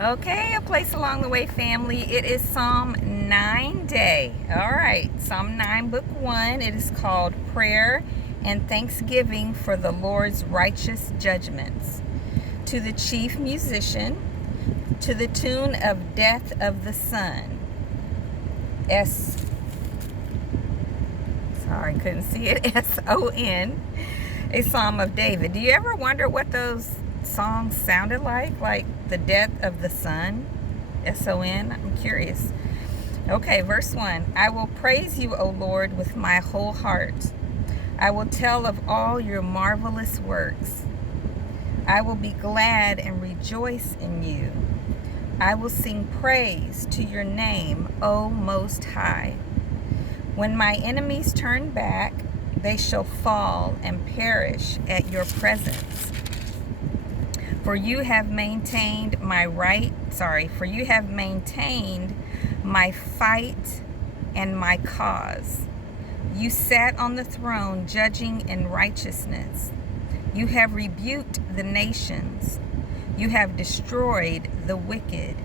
Okay, a place along the way, family. It is Psalm 9 day. All right, Psalm 9, book 1. It is called Prayer and Thanksgiving for the Lord's Righteous Judgments. To the chief musician, to the tune of Death of the Sun. Couldn't see it. S-O-N, a Psalm of David. Do you ever wonder what those songs sounded like the death of the sun? S-O-N. I'm curious. Okay, verse 1. I will praise you, O Lord, with my whole heart. I will tell of all your marvelous works. I will be glad and rejoice in you. I will sing praise to your name, O Most High. When my enemies turn back, they shall fall and perish at your presence. For you have maintained my fight and my cause. You sat on the throne judging in righteousness. You have rebuked the nations. You have destroyed the wicked.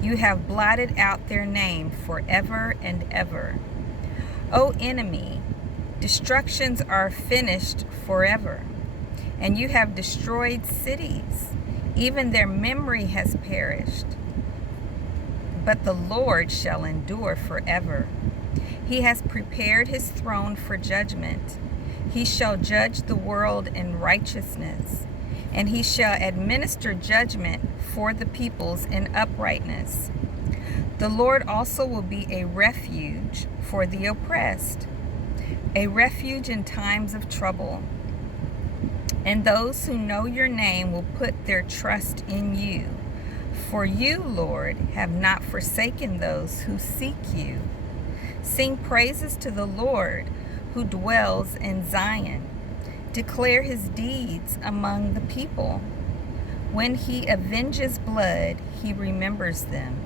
You have blotted out their name forever and ever. O enemy, destructions are finished forever, and you have destroyed cities. Even their memory has perished. But the Lord shall endure forever. He has prepared his throne for judgment. He shall judge the world in righteousness, and he shall administer judgment for the peoples in uprightness. The Lord also will be a refuge for the oppressed, a refuge in times of trouble. And those who know your name will put their trust in you. For you, Lord, have not forsaken those who seek you. Sing praises to the Lord who dwells in Zion. Declare his deeds among the people. When he avenges blood, he remembers them.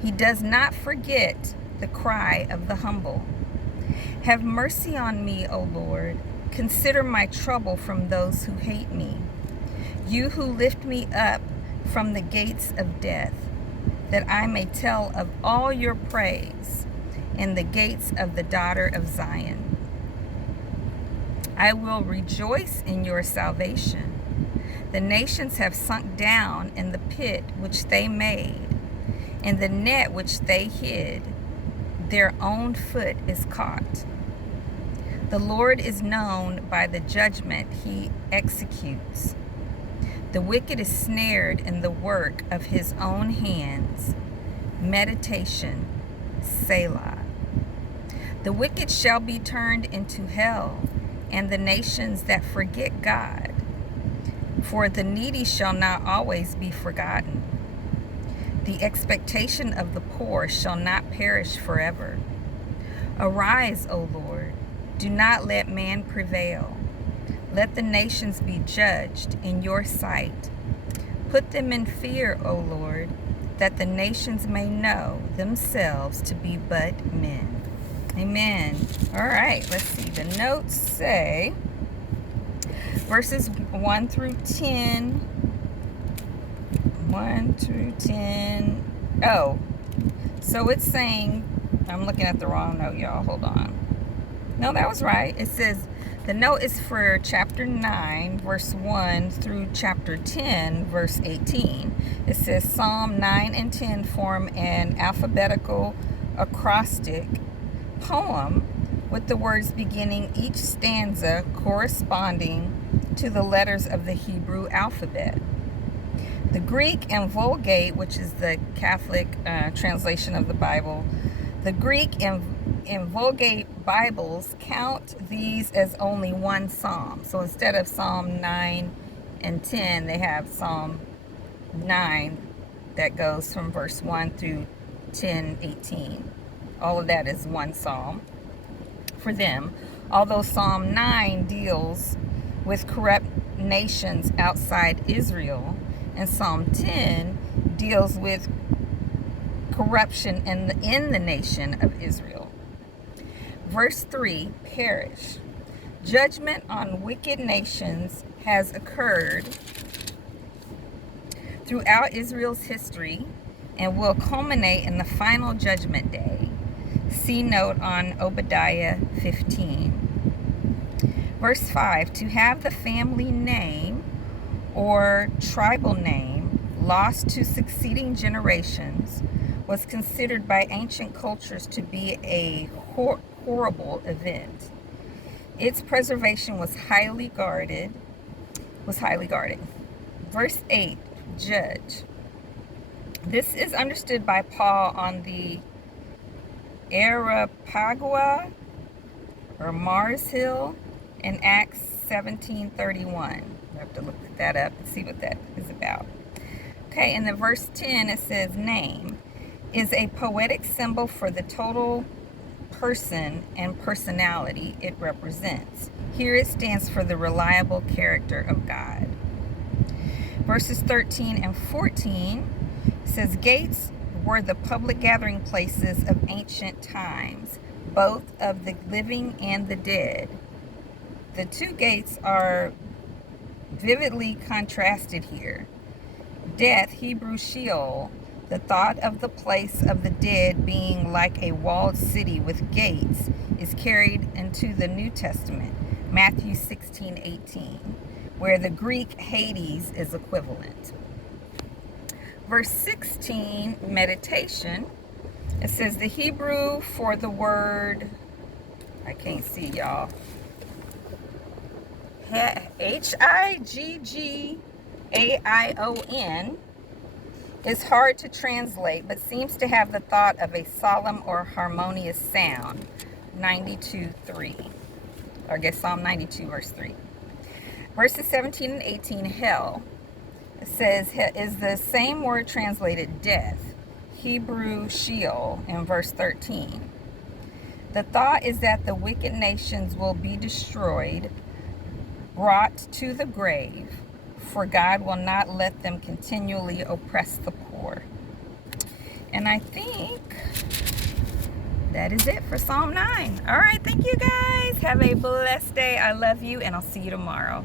He does not forget the cry of the humble. Have mercy on me, O Lord. Consider my trouble from those who hate me. You who lift me up from the gates of death, that I may tell of all your praise in the gates of the daughter of Zion. I will rejoice in your salvation. The nations have sunk down in the pit which they made. In the net which they hid, their own foot is caught. The Lord is known by the judgment he executes. The wicked is snared in the work of his own hands. Meditation, Selah. The wicked shall be turned into hell, and the nations that forget God. For the needy shall not always be forgotten. The expectation of the poor shall not perish forever. Arise, O Lord, do not let man prevail. Let the nations be judged in your sight. Put them in fear, O Lord, that the nations may know themselves to be but men. Amen. All right, let's see. The notes say verses 1 through 10. 1 through 10. Oh, so it's saying, I'm looking at the wrong note, y'all. Hold on. No, that was right. It says, the note is for chapter 9, verse 1 through chapter 10, verse 18. It says, Psalm 9 and 10 form an alphabetical acrostic poem with the words beginning each stanza corresponding to the letters of the Hebrew alphabet. The Greek and Vulgate, which is the Catholic translation of the Bible, the Greek and Vulgate Bibles count these as only one psalm. So instead of Psalm 9 and 10, they have Psalm 9 that goes from verse 1 through 10, 18. All of that is one psalm for them. Although Psalm 9 deals with corrupt nations outside Israel, and Psalm 10 deals with corruption in the nation of Israel. Verse 3, perish. Judgment on wicked nations has occurred throughout Israel's history and will culminate in the final judgment day. See note on Obadiah 15. Verse 5, to have the family name or tribal name lost to succeeding generations was considered by ancient cultures to be a horrible event. Its preservation was highly guarded. Verse 8, judge. This is understood by Paul on the Arapagua or Mars Hill in Acts 17:31. We have to look that up and see what that is about. Okay, in the verse 10 it says name is a poetic symbol for the total person and personality it represents. Here it stands for the reliable character of God. Verses 13 and 14 says gates were the public gathering places of ancient times, both of the living and the dead. The two gates are vividly contrasted here. Death, Hebrew Sheol, the thought of the place of the dead being like a walled city with gates, is carried into the New Testament, Matthew 16:18, where the Greek Hades is equivalent. Verse 16, meditation, it says the Hebrew for the word, I can't see y'all, Higgion, is hard to translate, but seems to have the thought of a solemn or harmonious sound. 92:3, or I guess Psalm 92 verse 3. Verses 17 and 18, hell, it says is the same word translated death, Hebrew Sheol, in verse 13. The thought is that the wicked nations will be destroyed, brought to the grave, for God will not let them continually oppress the poor. And I think that is it for Psalm 9. All right, thank you guys. Have a blessed day. I love you, and I'll see you tomorrow.